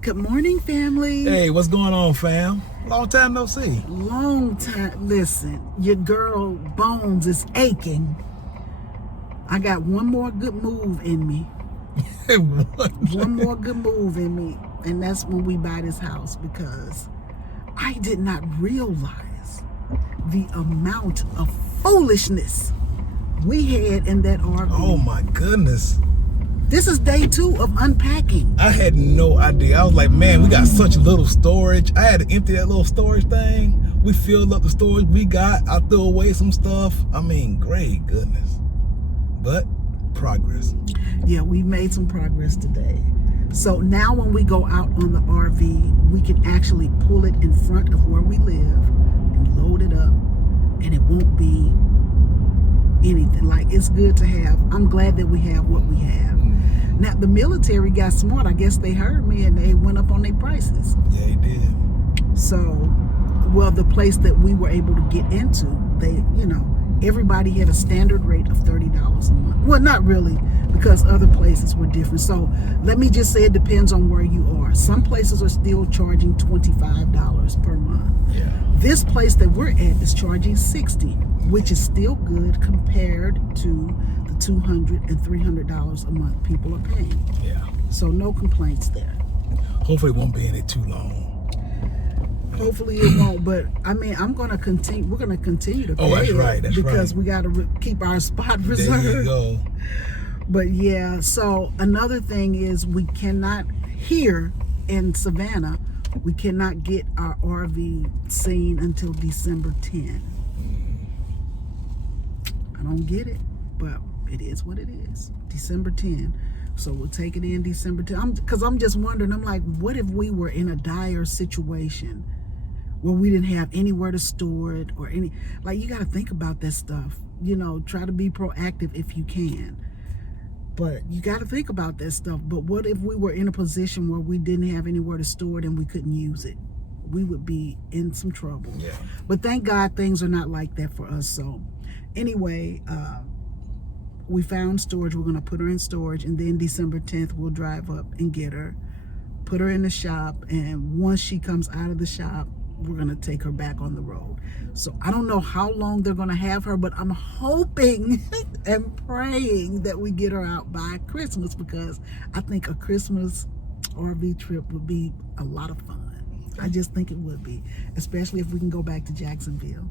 Good morning, family. Hey, what's going on, fam? Long time no see. Long time. Listen, your girl Bones is aching. I got one more good move in me. One more good move in me. And that's when we buy this house, because I did not realize the amount of foolishness we had in that RV. Oh my goodness. This is day 2 of unpacking. I had no idea. I was like, man, we got such little storage. I had to empty that little storage thing. We filled up the storage we got. I threw away some stuff. I mean, great goodness. But progress. Yeah, we made some progress today. So now when we go out on the RV, we can actually pull it in front of where we live and load it up, and it won't be anything. Like, it's good to have. I'm glad that we have what we have. Now, the military got smart. I guess they heard me and they went up on their prices. Yeah, they did. So, well, the place that we were able to get into, they, everybody had a standard rate of $30 a month. Well, not really, because other places were different. So let me just say it depends on where you are. Some places are still charging $25 per month. Yeah. This place that we're at is charging $60, which is still good compared to the $200 and $300 a month people are paying. Yeah. So no complaints there. Hopefully it won't be in it too long. Hopefully it won't, but I mean, I'm going to continue. We're going to continue to pay. Oh, that's right. That's because right. we got to keep our spot reserved. There you go. But yeah, so another thing is we cannot, here in Savannah, we cannot get our RV seen until December 10. I don't get it, but it is what it is. December 10. So we'll take it in December 10. Because I'm just wondering, I'm like, what if we were in a dire situation where we didn't have anywhere to store it or any, like, you got to think about that stuff. Try to be proactive if you can. But you got to think about that stuff. But what if we were in a position where we didn't have anywhere to store it and we couldn't use it? We would be in some trouble. Yeah. But thank God things are not like that for us. So anyway, we found storage. We're going to put her in storage, and then December 10th we'll drive up and get her, put her in the shop, and once she comes out of the shop, we're going to take her back on the road. So I don't know how long they're going to have her, but I'm hoping and praying that we get her out by Christmas, because I think a Christmas RV trip would be a lot of fun. I just think it would be, especially if we can go back to Jacksonville,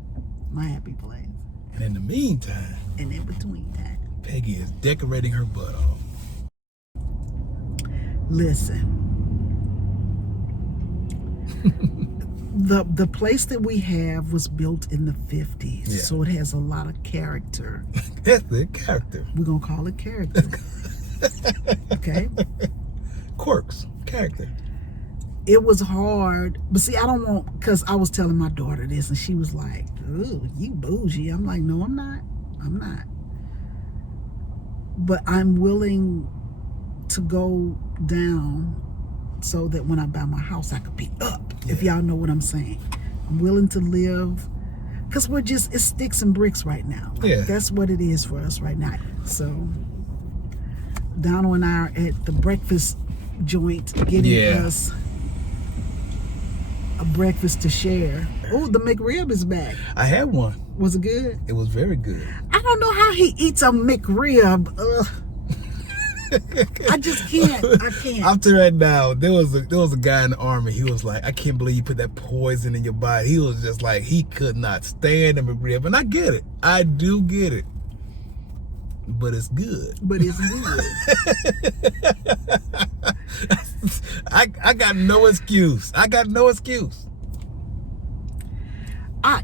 my happy place. And in the meantime, and in between time, Peggy is decorating her butt off. Listen, the place that we have was built in the 50s, yeah. So it has a lot of character. That's the character. We're gonna call it character. Okay. Quirks, character. It was hard, but see, I don't want, because I was telling my daughter this, and she was like, "Ooh, you bougie." I'm like, no, I'm not. I'm not. But I'm willing to go down so that when I buy my house, I could be up, if y'all know what I'm saying. I'm willing to live, because it's sticks and bricks right now. Yeah. That's what it is for us right now. So Donald and I are at the breakfast joint getting us a breakfast to share. Oh, the McRib is back. I had one. Was it good? It was very good. I don't know how he eats a McRib. Ugh. I just can't. I can't. I'll tell you right now, there was a guy in the Army. He was like, I can't believe you put that poison in your body. He was just like, he could not stand the McRib. And I get it. I do get it. But it's good. But it's good. I got no excuse. I got no excuse.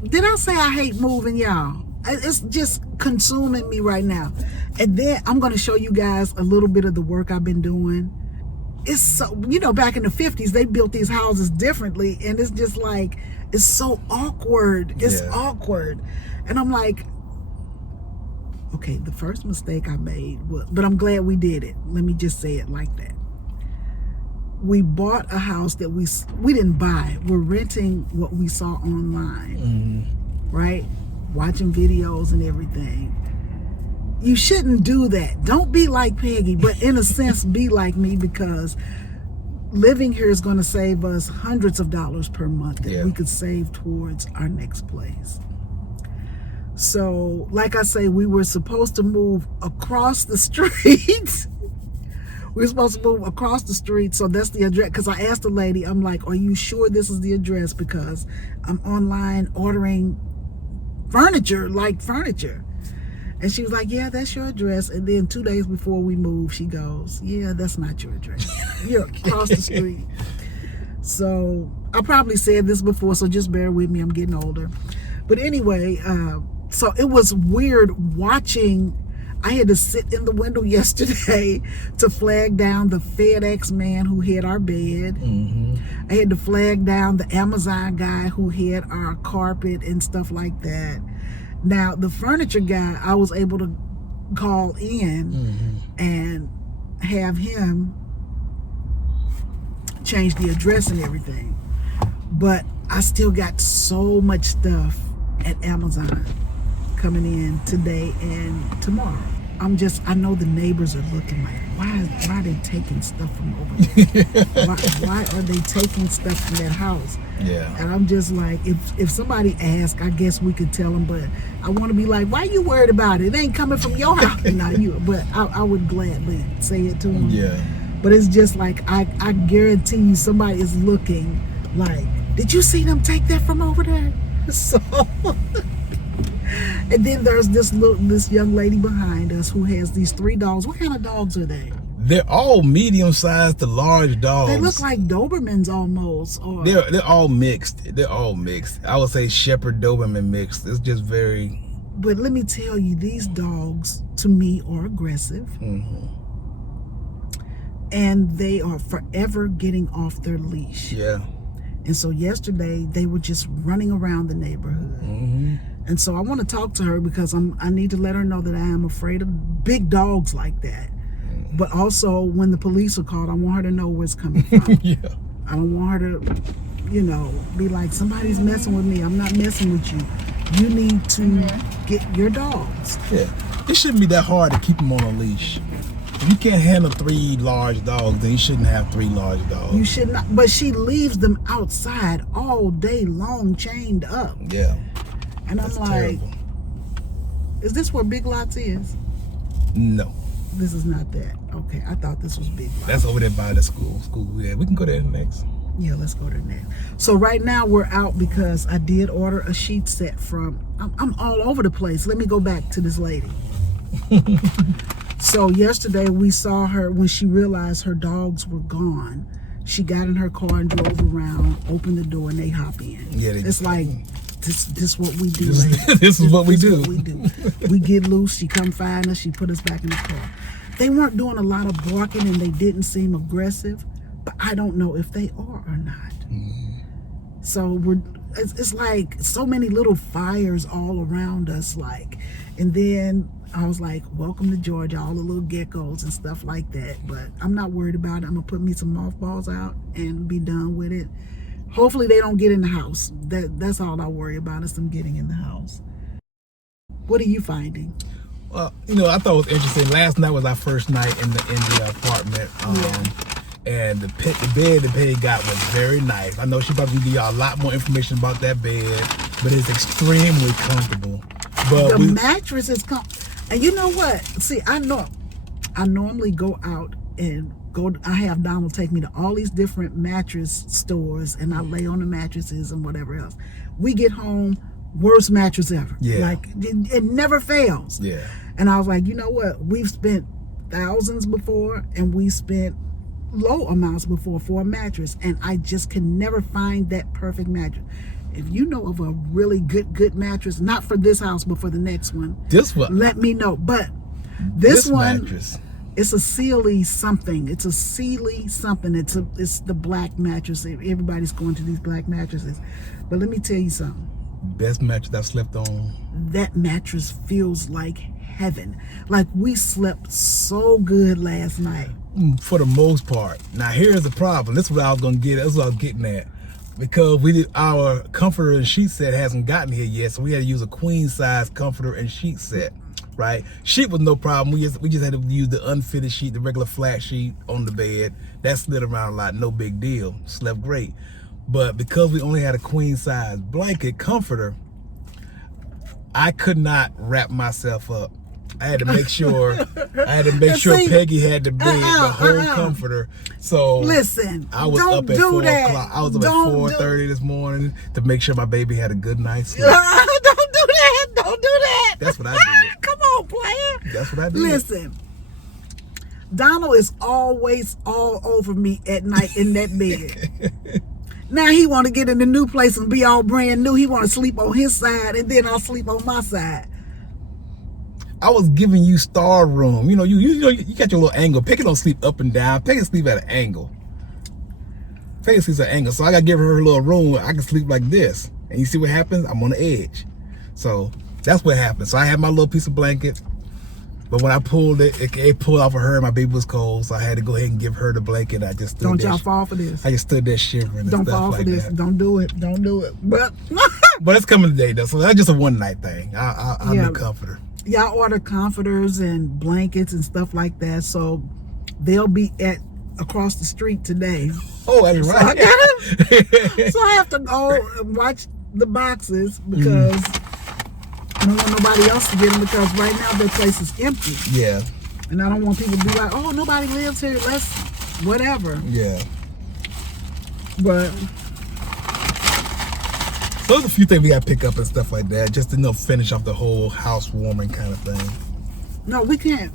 Did I say I hate moving, y'all? It's just consuming me right now. And then I'm going to show you guys a little bit of the work I've been doing. It's so, back in the 50s, they built these houses differently. And it's just like, it's so awkward. It's awkward. And I'm like, okay, the first mistake I made was, but I'm glad we did it. Let me just say it like that. We bought a house that we didn't buy. We're renting what we saw online, right? Watching videos and everything. You shouldn't do that. Don't be like Peggy, but in a sense, be like me, because living here is going to save us hundreds of dollars per month that Yeah. we could save towards our next place. So, like I say, we were supposed to move across the street. We were supposed to move across the street, so that's the address. Because I asked the lady, I'm like, are you sure this is the address? Because I'm online ordering furniture, like furniture. And she was like, yeah, that's your address. And then 2 days before we moved, she goes, yeah, that's not your address. You're across the street. So I probably said this before, so just bear with me. I'm getting older. But anyway, so it was weird watching. I had to sit in the window yesterday to flag down the FedEx man who had our bed. Mm-hmm. I had to flag down the Amazon guy who had our carpet and stuff like that. Now, the furniture guy, I was able to call in and have him change the address and everything. But I still got so much stuff at Amazon coming in today and tomorrow. I know the neighbors are looking like, why are they taking stuff from over there? why are they taking stuff from that house? Yeah. And I'm just like, if somebody asks, I guess we could tell them, but I want to be like, why are you worried about it? It ain't coming from your house. But I would gladly say it to them. Yeah. But it's just like, I guarantee you somebody is looking like, did you see them take that from over there? So, and then there's this young lady behind us who has these 3 dogs. What kind of dogs are they? They're all medium-sized to large dogs. They look like Dobermans almost. Or They're all mixed. They're all mixed. I would say Shepherd Doberman mixed. It's just very. But let me tell you, these dogs to me are aggressive, and they are forever getting off their leash. Yeah. And so yesterday they were just running around the neighborhood. And so I want to talk to her because I need to let her know that I am afraid of big dogs like that. But also, when the police are called, I want her to know where it's coming from. Yeah. I don't want her to, be like, somebody's messing with me. I'm not messing with you. You need to get your dogs. Yeah. It shouldn't be that hard to keep them on a leash. If you can't handle 3 large dogs, then you shouldn't have 3 large dogs. You should not. But she leaves them outside all day long, chained up. Yeah. And That's I'm like, terrible. is this where Big Lots is? No. This is not that. Okay, I thought this was Big Lots. That's over there by the school. Yeah, we can go there next. Yeah, let's go to that. So right now we're out because I did order a sheet set from, I'm all over the place. Let me go back to this lady. So yesterday we saw her when she realized her dogs were gone. She got in her car and drove around, opened the door, and they hop in. Yeah, it's like, this is what we do. This is what we do. We get loose, she come find us, she put us back in the car. They weren't doing a lot of barking and they didn't seem aggressive, but I don't know if they are or not. So it's like so many little fires all around us, like, and then I was like, welcome to Georgia, all the little geckos and stuff like that. But I'm not worried about it. I'm gonna put me some mothballs out and be done with it. Hopefully they don't get in the house. That's all I worry about, is them getting in the house. What are you finding? Well, I thought it was interesting. Last night was our first night in the apartment. And the bed the Peggy got was very nice. I know she probably give y'all a lot more information about that bed, but it's extremely comfortable. But the mattress is and you know what? See, I normally go out and I have Donald take me to all these different mattress stores and I lay on the mattresses and whatever else. We get home, worst mattress ever. Yeah. Like it never fails. Yeah. And I was like, you know what? We've spent thousands before and we spent low amounts before for a mattress, and I just can never find that perfect mattress. If you know of a really good mattress, not for this house but for the next one, let me know. But this one mattress, it's a Sealy something. It's a Sealy something. It's the black mattress. Everybody's going to these black mattresses, but let me tell you something. Best mattress I've slept on. That mattress feels like heaven. Like we slept so good last night. For the most part. Now here's the problem. This is what I was gonna get. That's what I was getting at. Because our comforter and sheet set hasn't gotten here yet, so we had to use a queen size comforter and sheet set. right? Sheet was no problem. We just had to use the unfitted sheet, the regular flat sheet on the bed. That slid around a lot, no big deal. Slept great. But because we only had a queen size blanket comforter, I could not wrap myself up. I had to make sure See, Peggy had the bed, the whole comforter. So listen, I was don't up at do 4 that. o'clock. I was up Don't at 4:30 this morning to make sure my baby had a good night's sleep. Don't do that. Don't do that. That's what I did. Come on, player. That's what I did. Listen, Donald is always all over me at night in that bed. Now he want to get in the new place and be all brand new. He want to sleep on his side, and then I'll sleep on my side. I was giving you star room. You know, you got your little angle. Peggy don't sleep up and down. Peggy sleep at an angle. Peggy sleeps at an angle. So I got to give her little room where I can sleep like this. And you see what happens? I'm on the edge. So that's what happened. So I had my little piece of blanket. But when I pulled it, it pulled off of her and my baby was cold. So I had to go ahead and give her the blanket. I just stood Don't there. y'all fall for this. I just stood there shivering and Don't stuff fall like for this. that. Don't do it. Don't do it. But But it's coming today though. So that's just a one night thing. I'll Yeah. be comforter. y'all order comforters and blankets and stuff like that, so they'll be at across the street today. Oh, that's right. So I have to go and watch the boxes because I don't want nobody else to get them, because right now their place is empty. Yeah. And I don't want people to be like, oh, nobody lives here, let's whatever. Yeah. But so there's a few things we gotta pick up and stuff like that, just to finish off the whole housewarming kind of thing. no, we can't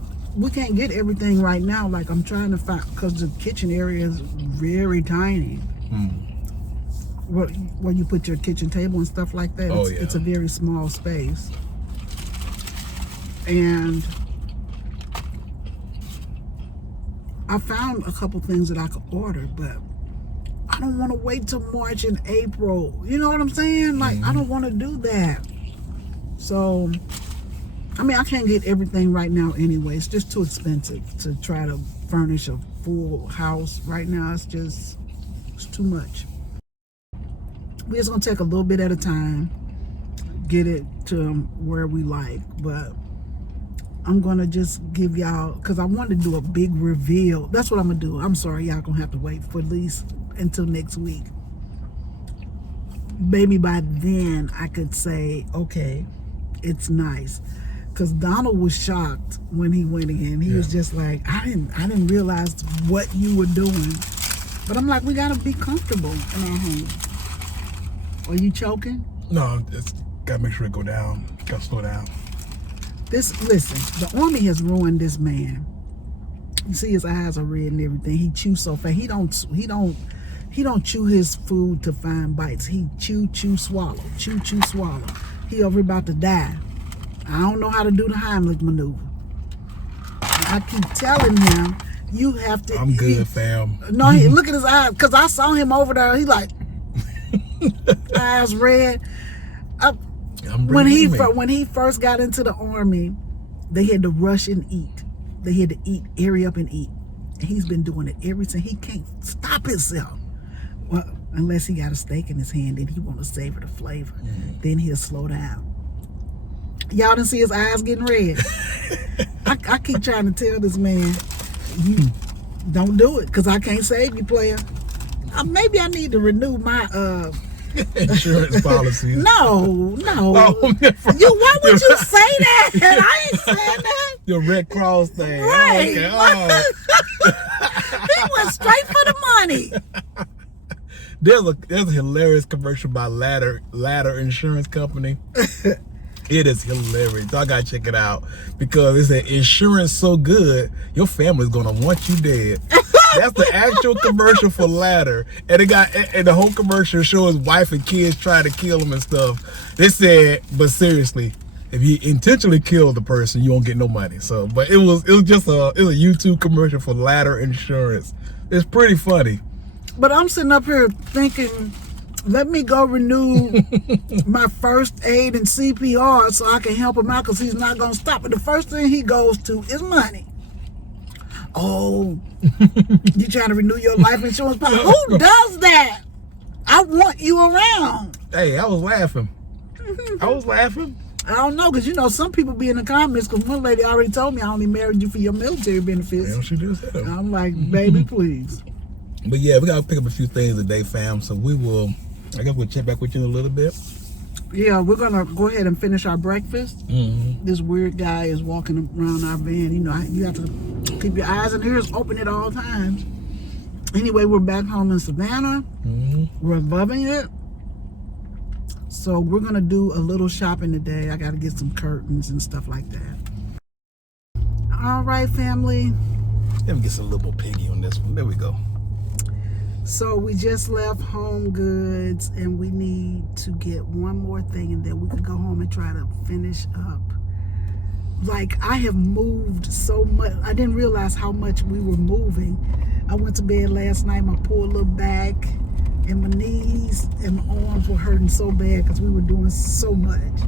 get everything right now. Like I'm trying to find, because the kitchen area is very tiny. Where you put your kitchen table and stuff like that. Oh, It's a very small space. And I found a couple things that I could order, but I don't want to wait till March and April. You know what I'm saying? Like, I don't want to do that. So, I mean, I can't get everything right now anyway. It's just too expensive to try to furnish a full house right now. It's too much. We're just going to take a little bit at a time, get it to where we like. But I'm going to just give y'all, because I want to do a big reveal. That's what I'm going to do. I'm sorry, y'all going to have to wait for at least until next week. Maybe by then I could say, okay, it's nice. Because Donald was shocked when he went in. He was just like, I didn't realize what you were doing. But I'm like, we got to be comfortable in our home. Are you choking? No, it's gotta make sure it go down. Gotta slow down. Listen, the army has ruined this man. You see his eyes are red and everything. He chews so fast. He don't chew his food to find bites. He chew, swallow, chew, swallow. He over about to die. I don't know how to do the Heimlich maneuver. I keep telling him, you have to. I'm good, fam. No, look at his eyes, because I saw him over there. He like eyes red. When he first got into the army, they had to rush and eat. They had to eat, hurry up and eat. And he's been doing it ever since. He can't stop himself. Well, unless he got a steak in his hand and he want to savor the flavor. Then he'll slow down. Y'all didn't see his eyes getting red. I keep trying to tell this man, you don't do it, because I can't save you, player. Maybe I need to renew my insurance policy. No. Oh, Why would you say that? I ain't saying that. Your Red Cross thing. Right. Oh, okay. He went straight for the money. There's a hilarious commercial by Ladder Insurance Company. It is hilarious. Y'all gotta check it out, because it's an insurance so good, your family's gonna want you dead. That's the actual commercial for Ladder, and the whole commercial shows wife and kids trying to kill him and stuff. They said, but seriously, if you intentionally kill the person, you won't get no money. So, but it was just a YouTube commercial for Ladder Insurance. It's pretty funny. But I'm sitting up here thinking, let me go renew my first aid and CPR so I can help him out, because he's not going to stop. But the first thing he goes to is money. Oh, you trying to renew your life insurance policy? Who does that? I want you around. Hey, I was laughing. I don't know, because you know some people be in the comments, because one lady already told me I only married you for your military benefits. Yeah, she did say that. I'm like, baby, please. But yeah, we gotta pick up a few things today, fam. So I guess we'll check back with you in a little bit. Yeah, we're gonna go ahead and finish our breakfast. This weird guy is walking around our van. You know, you have to keep your eyes and ears open at all times. Anyway, we're back home in Savannah. We're loving it. So we're gonna do a little shopping today. I gotta get some curtains and stuff like that. All right, family. Let me get some little piggy on this one. There we go. So we just left Home Goods, and we need to get one more thing, and then we could go home and try to finish up. Like, I have moved so much. I didn't realize how much we were moving. I went to bed last night, my poor little back and my knees and my arms were hurting so bad because we were doing so much.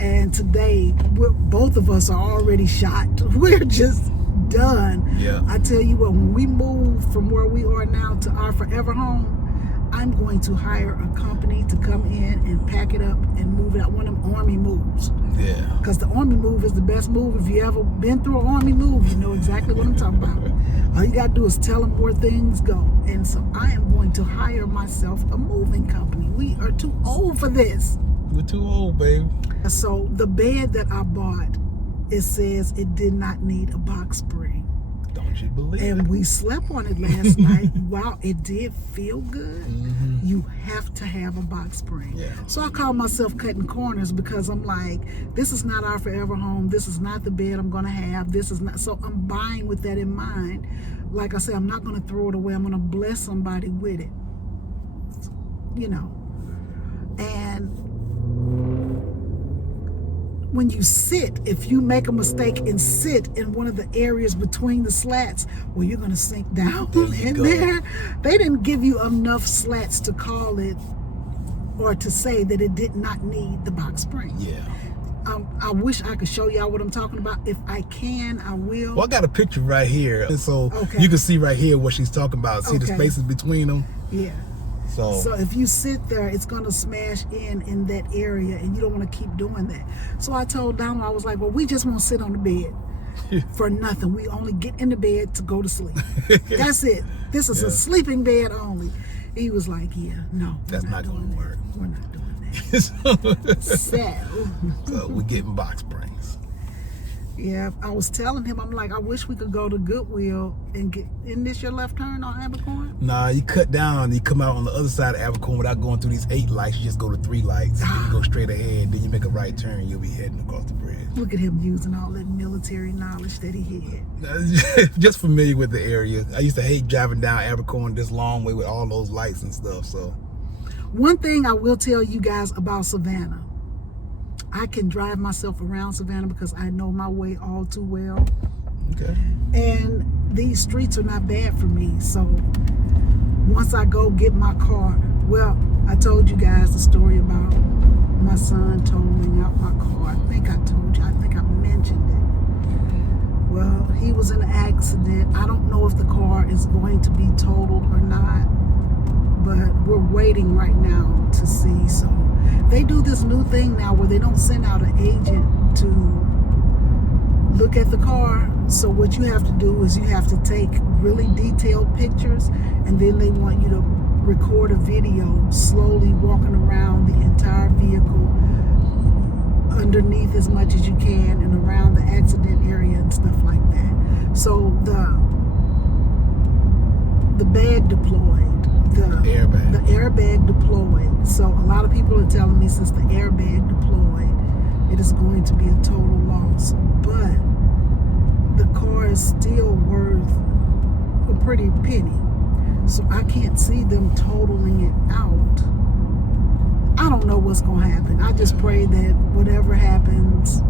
And today, both of us are already shot. We're just done. Yeah. I tell you what, when we move from where we are now to our forever home, I'm going to hire a company to come in and pack it up and move it out. One of them army moves. Yeah. Because the army move is the best move. If you ever been through an army move, you know exactly what I'm talking about. All you got to do is tell them where things go. And so I am going to hire myself a moving company. We are too old for this. We're too old, babe. So the bed that I bought, it says it did not need a box spring. Don't you believe it? And we slept on it last night. Wow, it did feel good. You have to have a box spring. Yeah. So I call myself cutting corners because I'm like, this is not our forever home. This is not the bed I'm going to have. This is not. So I'm buying with that in mind. Like I said, I'm not going to throw it away. I'm going to bless somebody with it. You know. And when you sit, if you make a mistake and sit in one of the areas between the slats, well, you're going to sink down in there. They didn't give you enough slats to call it or to say that it did not need the box spring. Yeah. I wish I could show y'all what I'm talking about. If I can, I will. Well, I got a picture right here. So you can see right here what she's talking about. See the spaces between them? Yeah. So if you sit there, it's going to smash in that area, and you don't want to keep doing that. So I told Donald, I was like, well, we just won't sit on the bed for nothing. We only get in the bed to go to sleep. That's it. This is a sleeping bed only. He was like, yeah, no. That's not going to work. We're not doing that. So we're getting box springs. Yeah, I was telling him, I'm like, I wish we could go to Goodwill and get, isn't this your left turn on Abercorn? Nah, you cut down, you come out on the other side of Abercorn without going through these 8 lights. You just go to 3 lights, and then you go straight ahead, then you make a right turn, you'll be heading across the bridge. Look at him using all that military knowledge that he had. Just familiar with the area. I used to hate driving down Abercorn this long way with all those lights and stuff, so. One thing I will tell you guys about Savannah, I can drive myself around Savannah because I know my way all too well. Okay. And these streets are not bad for me. So once I go get my car, well, I told you guys the story about my son totaling out my car. I think I told you. I think I mentioned it. Well, he was in an accident. I don't know if the car is going to be totaled or not, but we're waiting right now to see. So they do this new thing now where they don't send out an agent to look at the car. So what you have to do is you have to take really detailed pictures, and then they want you to record a video slowly walking around the entire vehicle underneath as much as you can and around the accident area and stuff like that. So the bag deployed. The airbag deployed. So a lot of people are telling me since the airbag deployed, it is going to be a total loss. But the car is still worth a pretty penny. So I can't see them totaling it out. I don't know what's going to happen. I just pray that whatever happens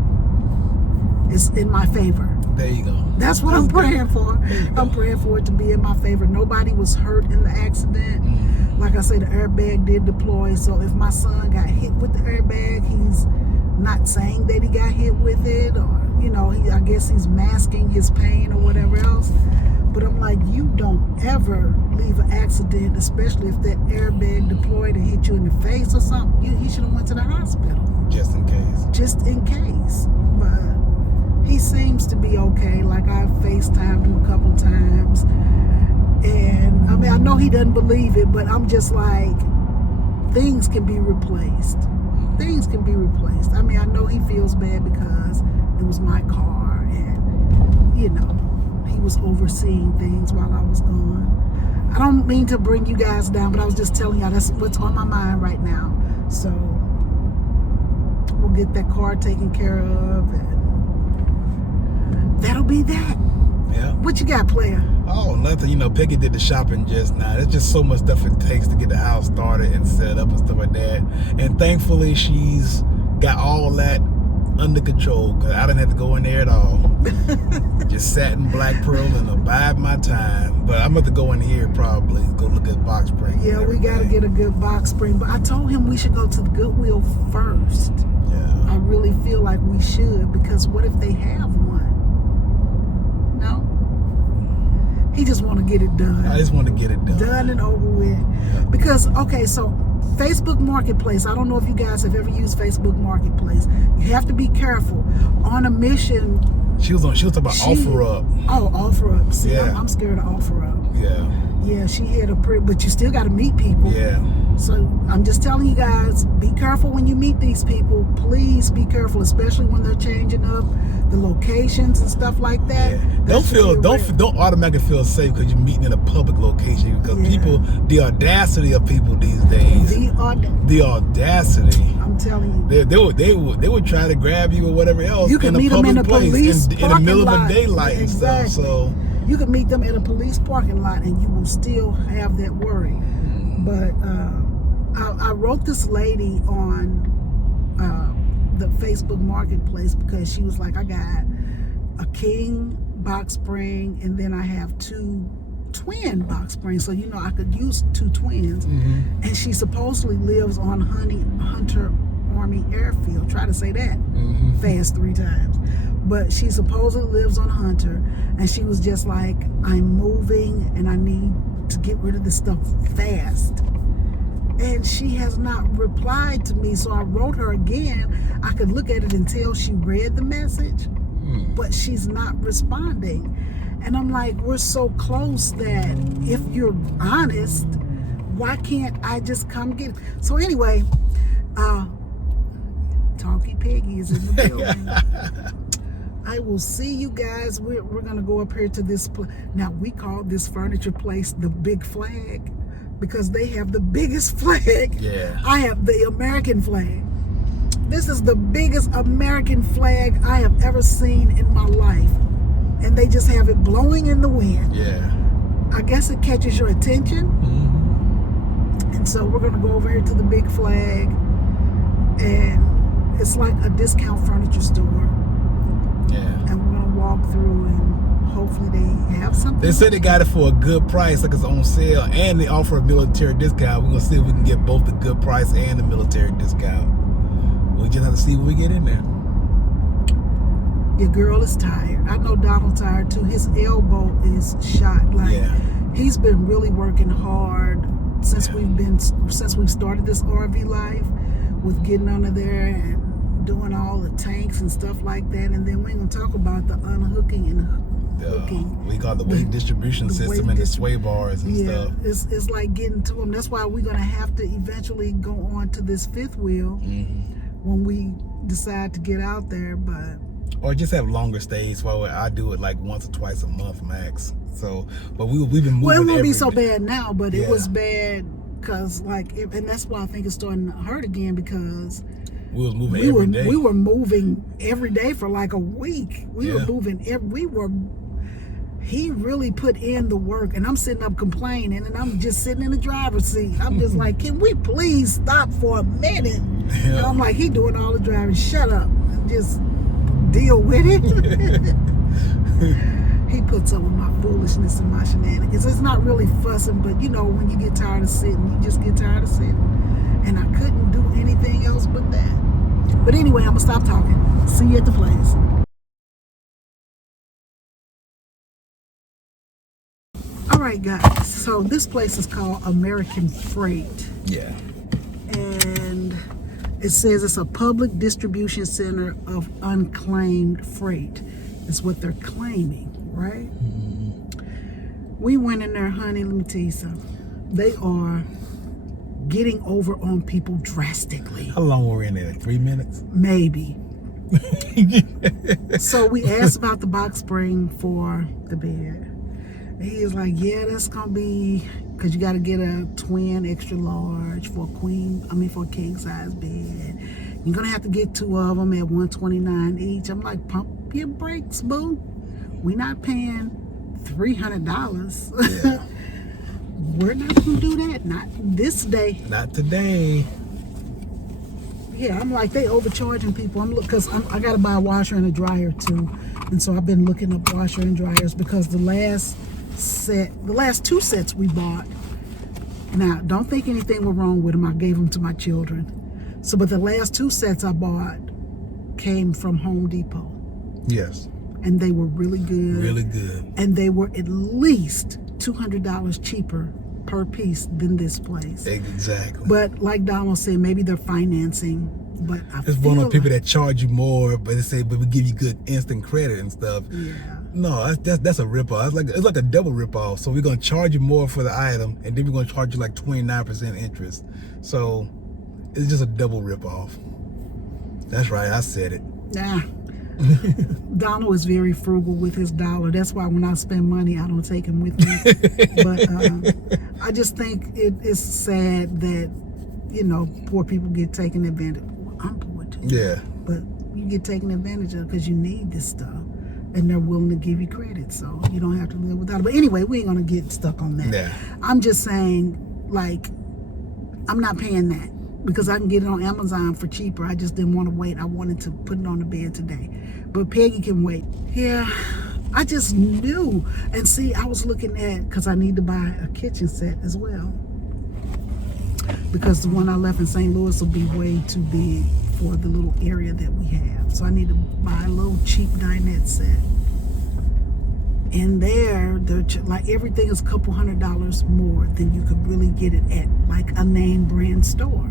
is in my favor. There you go. That's what I'm praying for. I'm praying for it to be in my favor. Nobody was hurt in the accident. Like I say, the airbag did deploy. So if my son got hit with the airbag, he's not saying that he got hit with it, or, you know, I guess he's masking his pain or whatever else. But I'm like, you don't ever leave an accident, especially if that airbag deployed and hit you in the face or something. He should have went to the hospital. Just in case. Just in case. But he seems to be okay. Like, I FaceTimed him a couple times. And, I mean, I know he doesn't believe it, but I'm just like, things can be replaced. Things can be replaced. I mean, I know he feels bad because it was my car and, you know, he was overseeing things while I was gone. I don't mean to bring you guys down, but I was just telling y'all that's what's on my mind right now. So we'll get that car taken care of, and that'll be that. Yeah. What you got, player? Oh, nothing. You know, Peggy did the shopping just now. There's just so much stuff it takes to get the house started and set up and stuff like that. And thankfully, she's got all that under control, because I didn't have to go in there at all. Just sat in Black Pearl and abide my time. But I'm about to go in here probably, go look at box spring. Yeah, we got to get a good box spring. But I told him we should go to the Goodwill first. Yeah. I really feel like we should, because what if they have one? No? He just want to get it done. I just want to get it done. Done and over with. Because, okay, so Facebook Marketplace, I don't know if you guys have ever used Facebook Marketplace. You have to be careful. On a mission. She was talking about OfferUp. Oh, OfferUp. See, Yeah. I'm scared of OfferUp. Yeah. Yeah, she had a pretty, but you still got to meet people. Yeah. So I'm just telling you guys, be careful when you meet these people. Please be careful, especially when they're changing up the locations and stuff like that. Yeah. Don't automatically feel safe because you're meeting in a public location, because people, the audacity of people these days. The audacity. I'm telling you. They would try to grab you or whatever else. You can meet them in a police in the middle of the daylight and exactly. stuff. So you can meet them in a police parking lot and you will still have that worry. But I wrote this lady on the Facebook Marketplace because she was like, I got a king box spring and then I have 2 twin box springs, so you know I could use 2 twins. And she supposedly lives on Hunter Army Airfield. Try to say that fast 3 times. But she supposedly lives on Hunter, and she was just like, I'm moving and I need to get rid of this stuff fast. And she has not replied to me, so I wrote her again. I could look at it and tell she read the message, but she's not responding. And I'm like, we're so close that if you're honest, why can't I just come get it? So anyway, Talkie Peggy is in the building. I will see you guys. We're going to go up here to this place. Now, we call this furniture place the Big Flag because they have the biggest flag. Yeah. I have the American flag. This is the biggest American flag I have ever seen in my life. And they just have it blowing in the wind. Yeah. I guess it catches your attention. And so we're going to go over here to the Big Flag. And it's like a discount furniture store. Yeah. And we're going to walk through and hopefully they have something. They said they got it for a good price, like it's on sale, and they offer a military discount. We're going to see if we can get both the good price and the military discount. We just have to see when we get in there. Your girl is tired. I know Donald's tired too. His elbow is shot. Like he's been really working hard since we've started this RV life, with getting under there and doing all the tanks and stuff like that. And then we ain't gonna talk about the unhooking and hooking. We call the weight distribution system and the sway bars and stuff. It's like getting to them. That's why we're gonna have to eventually go on to this 5th wheel when we decide to get out there. But or just have longer stays. Well, I do it like once or twice a month max. So, but we've been moving. Well, it won't be so bad now, but it was bad because and that's why I think it's starting to hurt again, because we was moving every day. We were moving every day for like a week. We were moving. He really put in the work, and I'm sitting up complaining, and I'm just sitting in the driver's seat. I'm just like, can we please stop for a minute? And I'm like, he doing all the driving. Shut up and just deal with it. He puts up with my foolishness and my shenanigans. It's not really fussing, but you know, when you get tired of sitting, you just get tired of sitting. And I couldn't do anything else but that. But anyway, I'm gonna stop talking. See you at the place. right, guys. So this place is called American Freight. Yeah. And it says it's a public distribution center of unclaimed freight. Is what they're claiming, right? We went in there, honey, let me tell you something. They are getting over on people drastically. How long were we in there? 3 minutes? Maybe. So we asked about the box spring for the bed. And he's like, yeah, that's gonna be, because you got to get a twin extra large for a king size bed. You're gonna have to get 2 of them at $129 each. I'm like, pump your brakes, boo. We're not paying $300. Yeah. We're not gonna do that. Not this day. Not today. Yeah, I'm like, they overcharging people. Because I gotta buy a washer and a dryer too, and so I've been looking up washer and dryers because the last 2 sets we bought. Now, don't think anything was wrong with them. I gave them to my children. So, but the last 2 sets I bought came from Home Depot, Yes. and they were really good. Really good. And they were at least $200 cheaper per piece than this place. Exactly. But like Donald said, maybe they're financing. But It's one of those people that charge you more, but they say, but we give you good instant credit and stuff. Yeah. No, that's a ripoff. It's like a double ripoff. So we're gonna charge you more for the item, and then we're gonna charge you like 29% interest. So it's just a double ripoff. That's right, I said it. Nah. Donald is very frugal with his dollar. That's why when I spend money, I don't take him with me. But I just think it is sad that, you know, poor people get taken advantage. Well, I'm poor too. Yeah. But you get taken advantage of because you need this stuff. And they're willing to give you credit. So you don't have to live without it. But anyway, we ain't going to get stuck on that. Yeah. I'm just saying, like, I'm not paying that. Because I can get it on Amazon for cheaper. I just didn't want to wait. I wanted to put it on the bed today. But Peggy can wait. Yeah, I just knew. And see, I was looking at, because I need to buy a kitchen set as well. Because the one I left in St. Louis will be way too big for the little area that we have. So I need to buy a little cheap dinette set. And there, like everything is a couple $100 more than you could really get it at like a name brand store.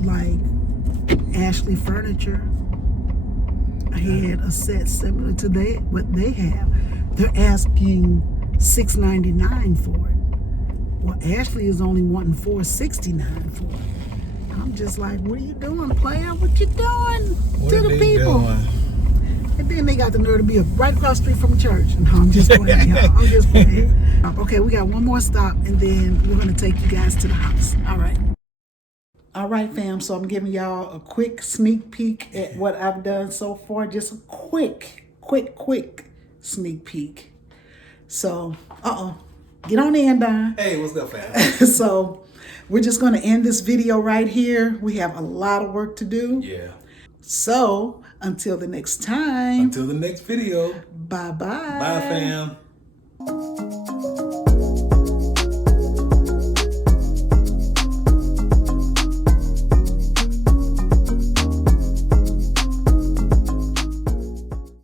Like Ashley Furniture. I had a set similar to what they have. They're asking $699 for it. Well, Ashley is only wanting $469 for it. I'm just like, what are you doing, player? What you doing to the people? Doing? And then they got the nerve to be right across the street from a church. No, I'm just playing, y'all. I'm just playing. Okay, we got one more stop, and then we're going to take you guys to the house. All right. All right, fam. So I'm giving y'all a quick sneak peek at what I've done so far. Just a quick sneak peek. So, get on in, Don. Hey, what's up, fam? So we're just going to end this video right here. We have a lot of work to do. Yeah. So, until the next time. Until the next video. Bye-bye. Bye, fam.